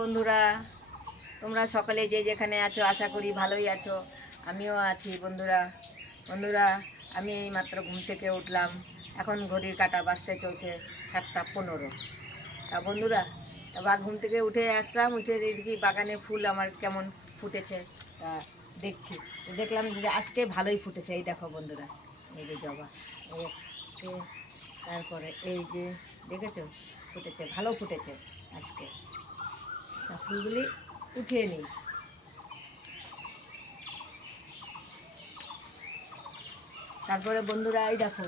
বন্ধুরা, তোমরা সকলে যে যেখানে আছো আশা করি ভালোই আছো। আমিও আছি বন্ধুরা। আমি এই মাত্র ঘুম থেকে উঠলাম। এখন ঘড়ির কাঁটা বাজতে চলছে 7:15। তা বন্ধুরা, এবার ঘুম থেকে উঠে আসলাম, উঠে দেখি বাগানে ফুল আমার কেমন ফুটেছে। তা দেখলাম যে আজকে ভালোই ফুটেছে। এই দেখো বন্ধুরা, এই যে জবা, তারপরে এই যে দেখেছো ফুটেছে, ভালো ফুটেছে আজকে। তা ফুলগুলি উঠিয়ে নিই। তারপরে বন্ধুরা এই দেখো,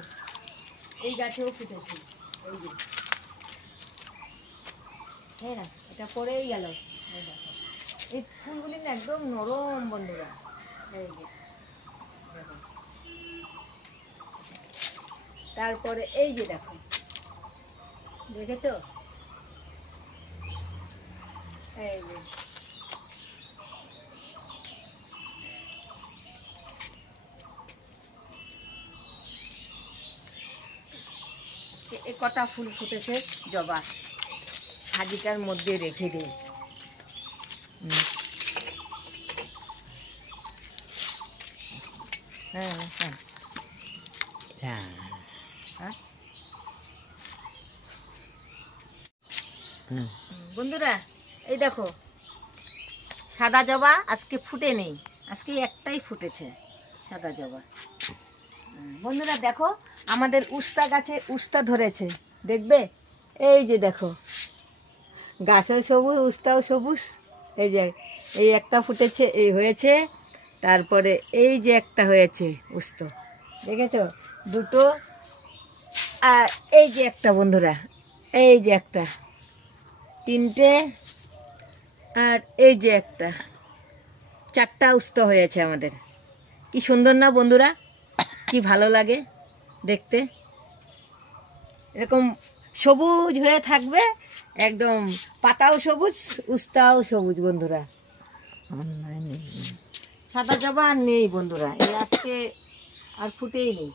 এই গাছেও ফুটেছে। এই যে হ্যাঁ না, এটা পড়েই গেল। এই দেখো, এই ফুলগুলি না একদম নরম বন্ধুরা। এই যে দেখো, তারপরে এই যে দেখো, দেখেছো এই যে এ কটা ফুল ফুটেছে জবা, সাজিটার মধ্যে রেখে দিই। হ্যাঁ হ্যাঁ হ্যাঁ বন্ধুরা, এই দেখো সাদা জবা আজকে ফুটে নেই, আজকে একটাই ফুটেছে সাদা জবা। বন্ধুরা দেখো, আমাদের উস্তা গাছে উস্তা ধরেছে, দেখবে এই যে দেখো, গাছও সবুজ উস্তাও সবুজ। এই যে এই একটা ফুটেছে, এই হয়েছে, তারপরে এই যে একটা হয়েছে উস্ত, দেখেছো দুটো, আর এই যে একটা বন্ধুরা, এই যে একটা, তিনটে, আর এই যে একটা, 4টা উস্ত হয়েছে আমাদের। কি সুন্দর না বন্ধুরা, কি ভালো লাগে দেখতে, এরকম সবুজ হয়ে থাকবে, একদম পাতাও সবুজ উস্তাও সবুজ বন্ধুরা। সাদা জবা আর নেই বন্ধুরা, এই আজকে আর ফুটেই নেই।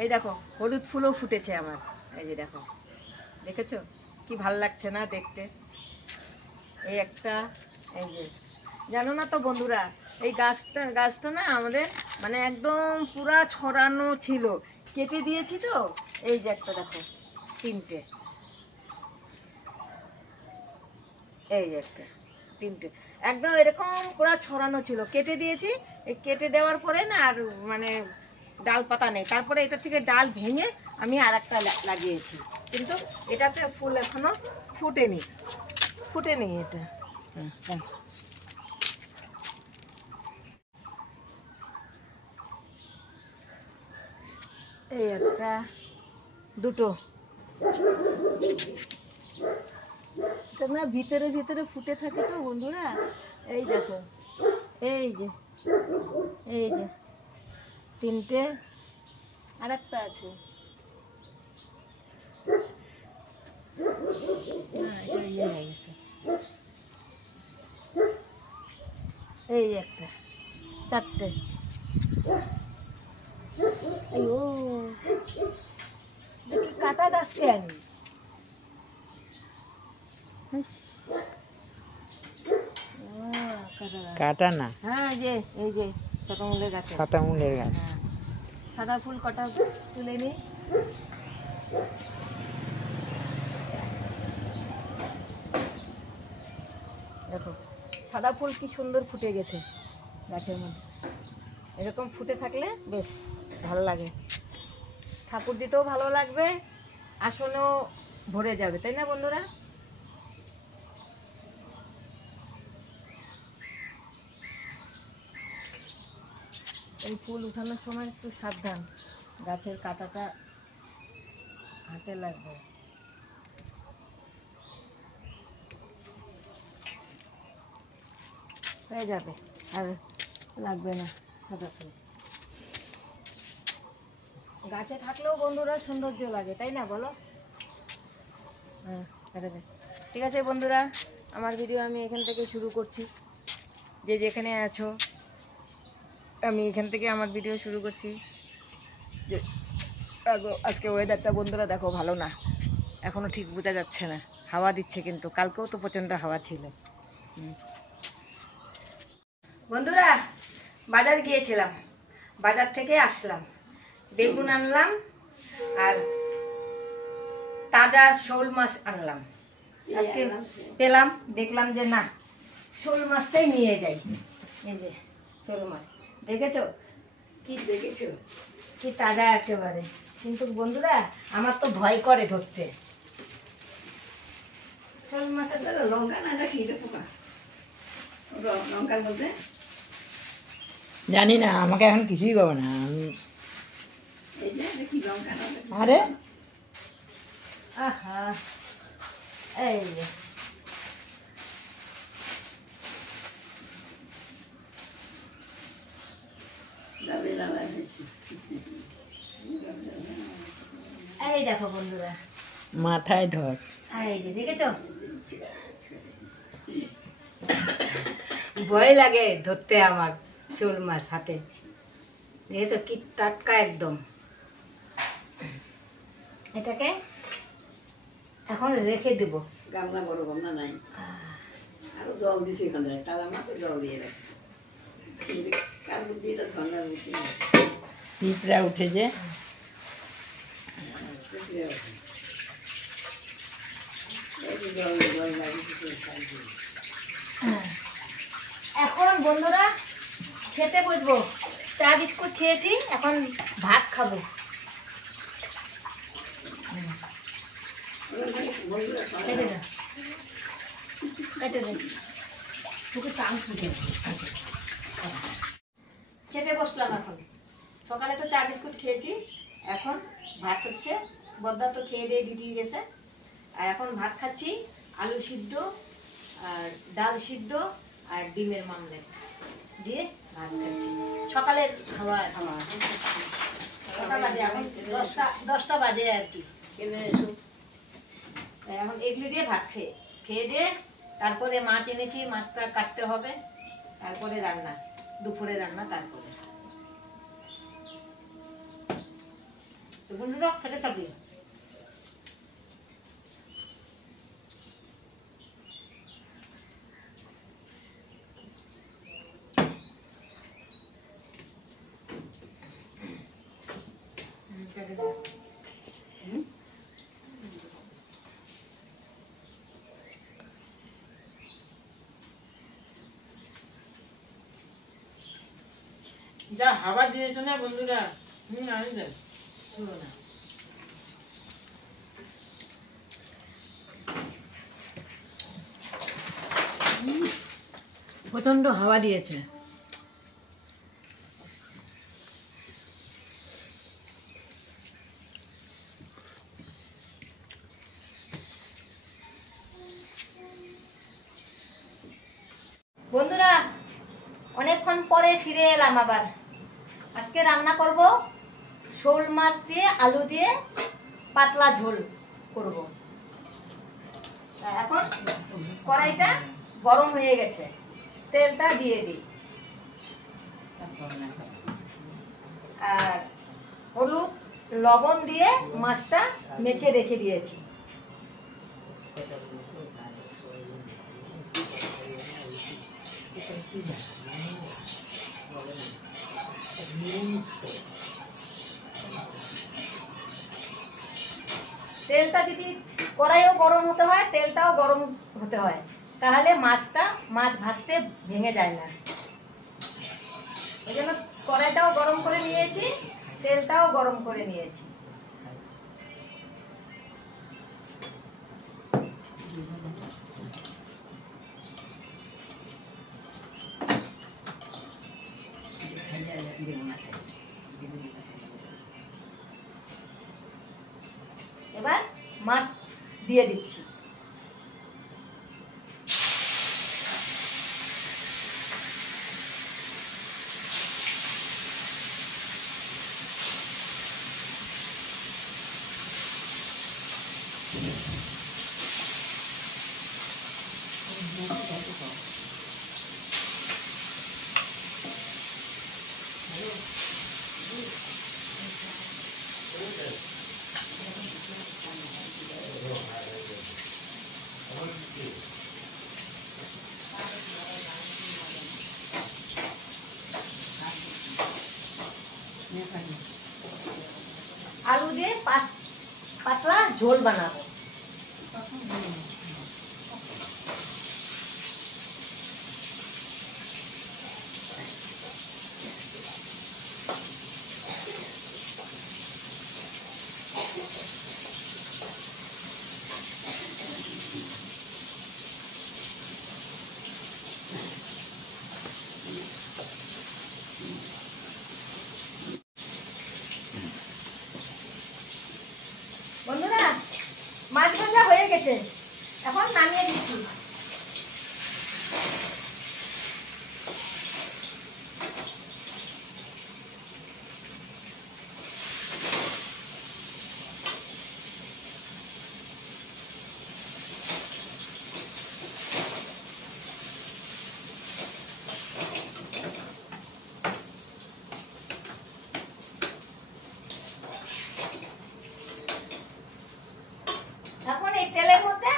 এই দেখো হলুদ ফুলও ফুটেছে আমার, এই যে দেখো, দেখেছো কি ভাল লাগছে না দেখতে। এই একটা, এই যে জানো না তো বন্ধুরা, এই গাছটা না আমাদের মানে একদম পুরা ছড়ানো ছিল, কেটে দিয়েছি তো। এই যে একটা দেখো, 3টে, এই যে একটা, 3টে, একদম এরকম পুরা ছড়ানো ছিল, কেটে দিয়েছি। এই কেটে দেওয়ার পরে না আর মানে ডাল পাতা নেই, তারপরে এটা থেকে ডাল ভেঙে আমি আর একটা লাগিয়েছি, কিন্তু এটাতে ফুল এখনো ফুটেনি এটা। এই একটা, দুটো, না ভিতরে ভিতরে ফুটে থাকে তো বন্ধুরা। এই দেখো, এই যে 3টে, আর একটা আছে, এই একটা, 4টে। আইও দেখি কাটা গাছকে আনি, কাটা না, হ্যাঁ এই যে শতমূলের গাছ, শতমূলের গাছ। সাদা ফুল কটা তুলে নি। দেখো সাদা ফুল কি সুন্দর ফুটে গেছে গাছের মধ্যে, এরকম ফুটে থাকলে বেশ ভালো লাগে, ঠাকুর দিতেও ভালো লাগবে, আসনেও ভরে যাবে, তাই না বন্ধুরা। এই ফুল উঠানোর সময় একটু সাবধান, গাছের কাঁটাটা হাতে লাগবে। হয়ে যাবে, আর লাগবে না সাদা ফুল। গাছে থাকলেও বন্ধুরা সৌন্দর্য লাগে, তাই না বলো। হ্যাঁ ঠিক আছে বন্ধুরা, আমার ভিডিও আমি এখান থেকে শুরু করছি। যে যেখানে আছো আমি এখান থেকে আমার ভিডিও শুরু করছি। যে আজকে ওয়েদারটা বন্ধুরা দেখো ভালো না, এখনও ঠিক বোঝা যাচ্ছে না। হাওয়া দিচ্ছে কিন্তু, কালকেও তো প্রচণ্ড হাওয়া ছিল। বন্ধুরা বাজার গিয়েছিলাম, বাজার থেকে আসলাম, বেগুন আনলাম আর তাজা শোল মাছ আনলাম। আজকে পেলাম, দেখলাম যে না শোল মাছটাই নিয়ে যাই। এই যে শোল মাছ দেখেছো, কি দেখেছো কি তাজা একেবারে। কিন্তু বন্ধুরা আমার তো ভয় করে ধরতে শোল মাছের। লঙ্কা না কি পোকা লঙ্কার মধ্যে জানি না, আমাকে এখন কিছুই পাবো না। আরে আহা এই যে এই দেখো বন্ধুরা, মাথায় ধর। এই যে দেখেছো, ভয় লাগে ধরতে আমার শোল মাছ হাতে। দেখেছো কি টাটকা একদম। এটাকে এখন রেখে দেবো। গামলা বড় গামলা নাই, আরো জল দিছি এখানে, তালা মাছে জল দিয়ে রাখছি। পিঁপড়া উঠে যে এখন বন্ধুরা খেতে বসবো। চা বিস্কুট খেয়েছি, এখন ভাত খাবো। কেটে দে, কেটে দে, তোকে চাল খেতে খেতে বসলাম এখন। সকালে তো চা বিস্কুট খেয়েছি, এখন ভাত হচ্ছে। বদ্দা তো খেয়ে দিয়ে ডিউটি গেছে, আর এখন ভাত খাচ্ছি। আলু সিদ্ধ আর ডাল সিদ্ধ আর ডিমের মামলেট দিয়ে ভাত খাচ্ছি। সকালের খাবার। কটা বাজে এখন? 10টা বাজে আর কি। এখন এগুলি দিয়ে ভাত খেয়ে দিয়ে তারপরে মাছ এনেছি, মাছটা কাটতে হবে, তারপরে রান্না, দুপুরে রান্না। তারপরে বন্ধুরা খেতে থাকি। যা হাওয়া দিয়েছো না বন্ধুরা, আনি দেন না। প্রচন্ড হাওয়া দিয়েছে। বন্ধুরা অনেকক্ষণ পরে ফিরে এলাম আবার। আজকে রান্না করব শোল মাছ দিয়ে আলু দিয়ে পাতলা ঝোল করব। এখন কড়াইটা গরম হয়ে গেছে, তেলটা দিয়ে দিই। আর হলুদ লবণ দিয়ে মাছটা মেখে রেখে দিয়েছি। তেলটা যদি কড়াইও গরম হতে হয়, তেলটাও গরম হতে হয়, তাহলে মাছ ভাজতে ভেঙে যায় না। এই জন্য কড়াইটাও গরম করে নিয়েছি, তেলটাও গরম করে নিয়েছি। এবার মাছ দিয়ে দিচ্ছি। আলু দিয়ে পাতলা ঝোল বানাবো। বন্ধুরা মাছ ভাজা হয়ে গেছে, এখন নামিয়ে দিচ্ছি। এখন এই তেলের মধ্যে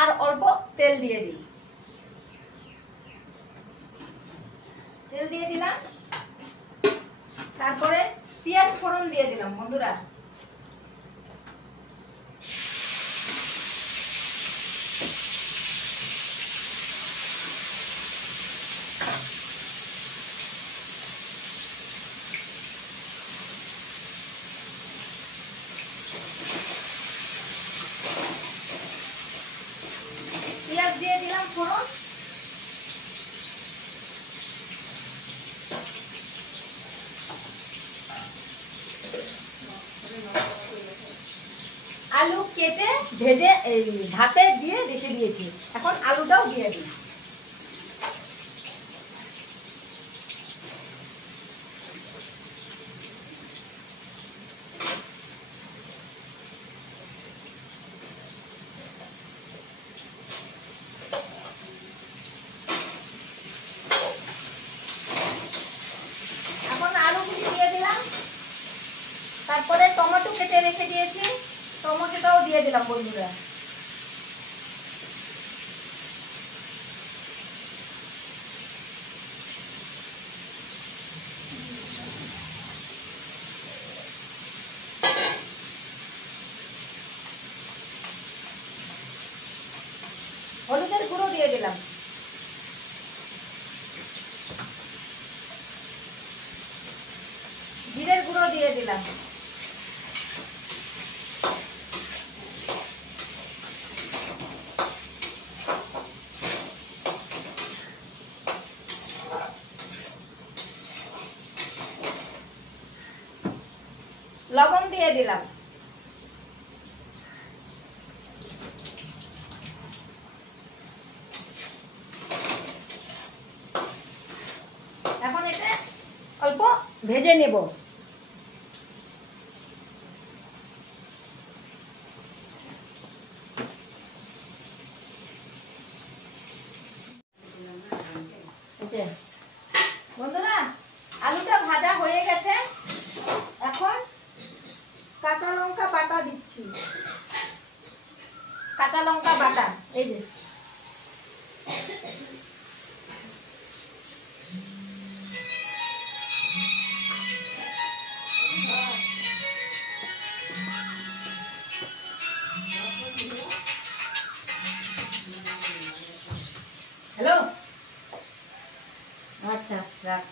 আর অল্প তেল দিয়ে দিই। তেল দিয়ে দিলাম, তারপরে পেঁয়াজ ফোড়ন দিয়ে দিলাম। বন্ধুরা পেঁয়াজ দিয়ে দিলাম ফোড়ন, আলু কেটে ভেজে এই ভাতে দিয়ে রেখে দিয়েছি, এখন আলুটাও দিয়ে দিই। এখন আলুগুলি দিয়ে দিলাম, তারপরে টমেটো কেটে রেখে দিয়েছি, টমেটোটাও দিয়ে দিলাম। বন্ধুরা হলুদের গুঁড়ো দিয়ে দিলাম, জিরের গুঁড়ো দিয়ে দিলাম, লবণ দিয়ে দিলাম, এখন এটা অল্প ভেজে নেব। বন্ধুরা আলুটা ভাজা হয়ে গেছে, এখন কাঁচা লঙ্কা বাটা দিচ্ছি। কাঁচা লঙ্কা বাটা এই যে, হ্যালো, আচ্ছা রাখ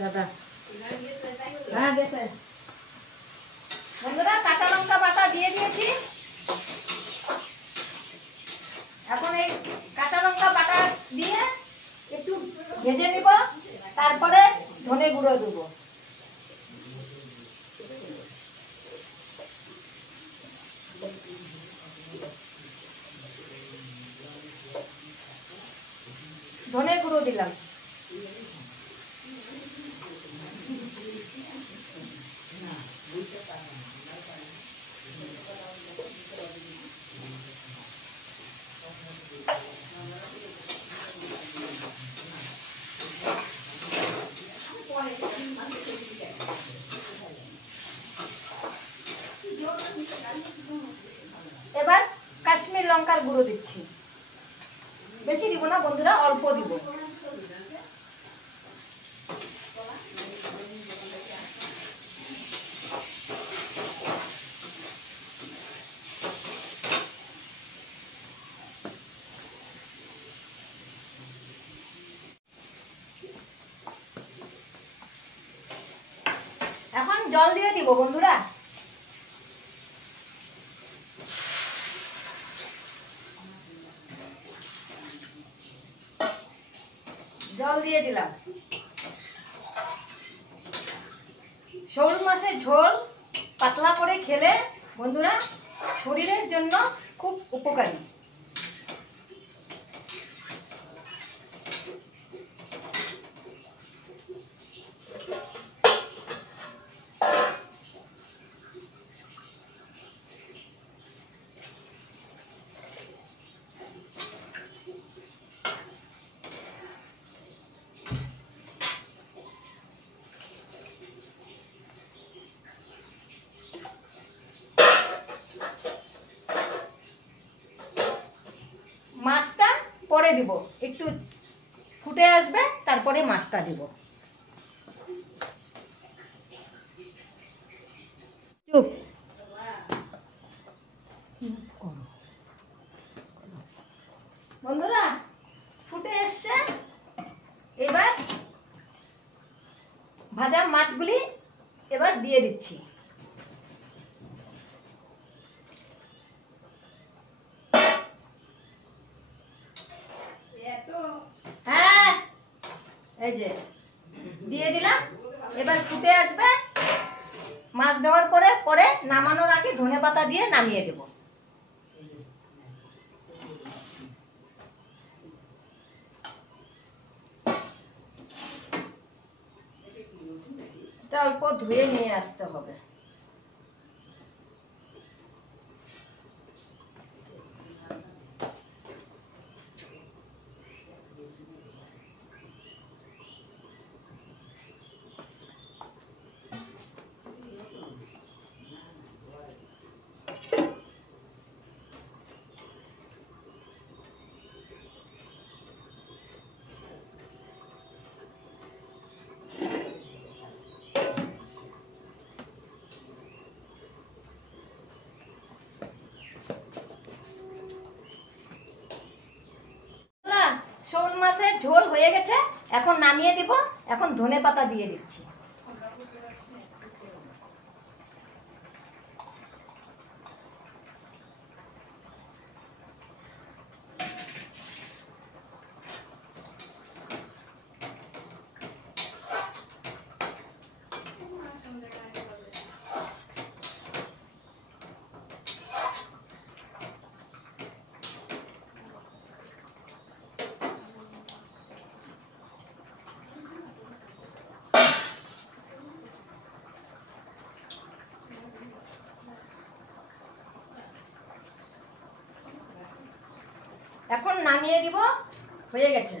দাদা। হ্যাঁ গেছে। বন্ধুরা কাঁচা লঙ্কা বাটা দিয়ে দিয়েছি, এখন এই কাঁচা লঙ্কা বাটা দিয়ে একটু ভেজে নিব, তারপরে ধনে গুঁড়ো দেবো। ধনে গুঁড়ো দিলাম, এবার কাশ্মীর লঙ্কার গুঁড়ো দিচ্ছি, বেশি দিব না বন্ধুরা, অল্প দিব। জল দিয়ে দিব বন্ধুরা। জল দিয়ে দিলাম। শোল মাছের ঝোল পাতলা করে খেলে বন্ধুরা শরীরের জন্য খুব উপকারী। মাছটা পরে দিব, একটু ফুটে আসবে তারপরে মাছটা দিব। চুপ বন্ধুরা, ফুটে এসছে। এবার ভাজা মাছগুলি এবার দিয়ে দিচ্ছি। হ্যাঁ, এই যে দিয়ে দিলাম। এবার ফুটে আসবে। মাছ দেওয়ার পরে পরে নামানোর আগে ধনেপাতা দিয়ে নামিয়ে দেব। এটা অল্প ধুয়ে নিয়ে আসতে হবে। শোল মাছের ঝোল হয়ে গেছে, এখন নামিয়ে দিব। এখন ধনেপাতা দিয়ে দিচ্ছি। এখন নামিয়ে দিব, হয়ে গেছে।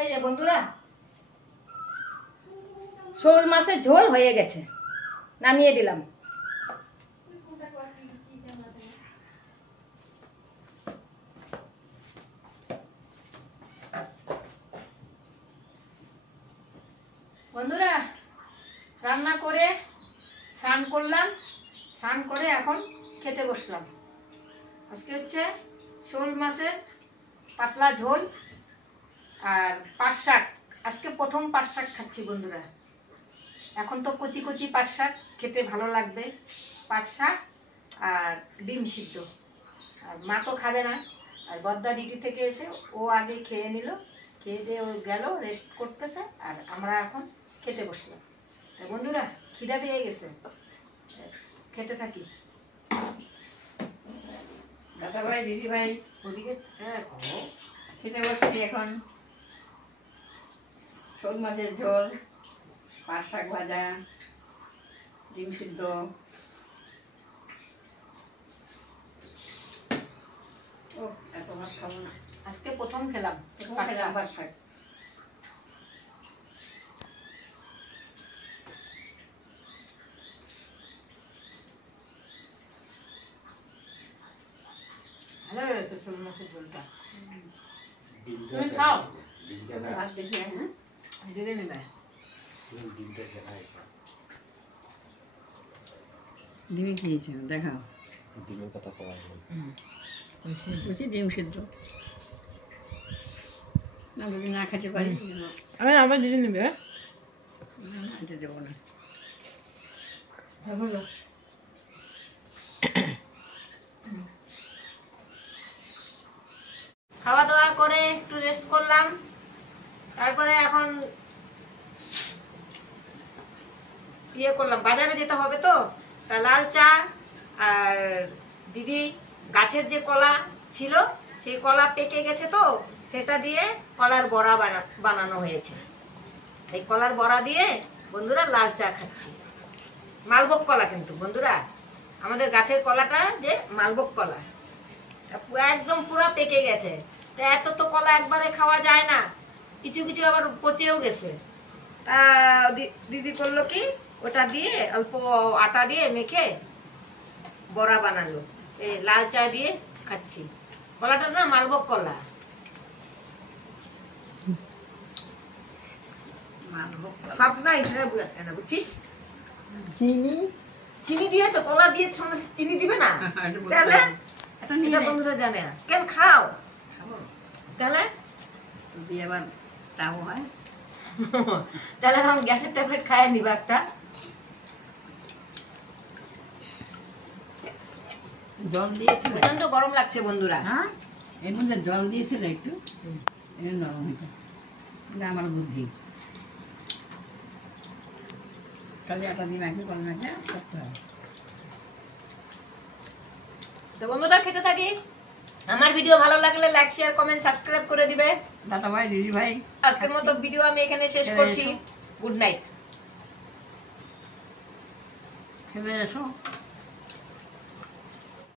এই যে বন্ধুরা, শোল মাছের ঝোল হয়ে গেছে, নামিয়ে দিলাম। বন্ধুরা, রান্না করে স্নান করলাম, স্নান করে এখন খেতে বসলাম। আজকে হচ্ছে শোল মাছের পাতলা ঝোল আর পাট শাক। আজকে প্রথম পাট শাক খাচ্ছি বন্ধুরা। এখন তো কচি কচি পাট শাক খেতে ভালো লাগবে। পাট শাক আর ডিম সিদ্ধ। আর মা তো খাবে না, আর বদ্দা ডিউটি থেকে এসে ও আগে খেয়ে নিল, খেয়ে দিয়ে ও গেল রেস্ট করতেছে, আর আমরা এখন খেতে বসলাম। বন্ধুরা, খিদা পেয়ে গেছে, খেতে থাকি। দাদা ভাই, দিদি ভাই, ওদিকে খেতে বসছি এখন। শোল মাছের ঝোল, পাট শাক ভাজা, ডিম সিদ্ধ। ও, এত ভাত খাবো না, আজকে প্রথম খেলাম পাট শাক। মাছের ঝোলটা তুমি খাও দিদি নেবে ডিমে খেয়েছে দেখাও ডিমের কথা কওয়া হয় বলছি ডিম সিদ্ধ না যদি না খেতে পারি আমি আবার দিদি নেবে আনতে দেবো না এখন খাওয়া দাওয়া করে একটু রেস্ট করলাম, তারপরে এখন ইয়ে করলাম, বাজারে যেতে হবে তো, তা লাল চা আর দিদি গাছের যে কলা ছিল সেই কলা পেকে গেছে তো সেটা দিয়ে কলার বড়া বানানো হয়েছে। এই কলার বড়া দিয়ে বন্ধুরা লাল চা খাচ্ছি। মালভোগ কলা কিন্তু বন্ধুরা, আমাদের গাছের কলাটা যে মালভোগ কলা একদম পুরো পেকে গেছে। তা এত তো কলা একবারে খাওয়া যায় না, কিছু কিছু আবার পচেও গেছে। তা দিদি করলো কি, ওটা দিয়ে অল্প আটা দিয়ে মেখে বড়া বানালো, এই লাল চা দিয়ে খাচ্ছি। কলাটা না মালভোগ কলা। ভাবনাই বুঝছিস, চিনি চিনি দিয়ে তো কলা দিয়ে সঙ্গে চিনি দিবে না, তাহলে এটা বন্ধুরা জানে না। কেন খাও খাবো তাহলে, দিয়ে আবার তাও হয় তাহলে এখন গ্যাসের ট্যাবলেট খাইয়ে নিবা একটা। জল দিয়েছিল প্রচন্ড গরম লাগছে বন্ধুরা। হ্যাঁ এর মধ্যে জল দিয়েছিল একটু এর নরম হয়েছে। এটা আমার বুদ্ধি, কালি আটা দিয়ে মাখি কল মাখে করতে হয়। তো বন্ধুরা খেতে থাকি। আমার ভিডিও ভালো লাগলে লাইক শেয়ার কমেন্ট সাবস্ক্রাইব করে দিবে। দাদা ভাই দিদি ভাই আজকের মতো ভিডিও আমি এখানে শেষ করছি। Good night. খেতে এসো।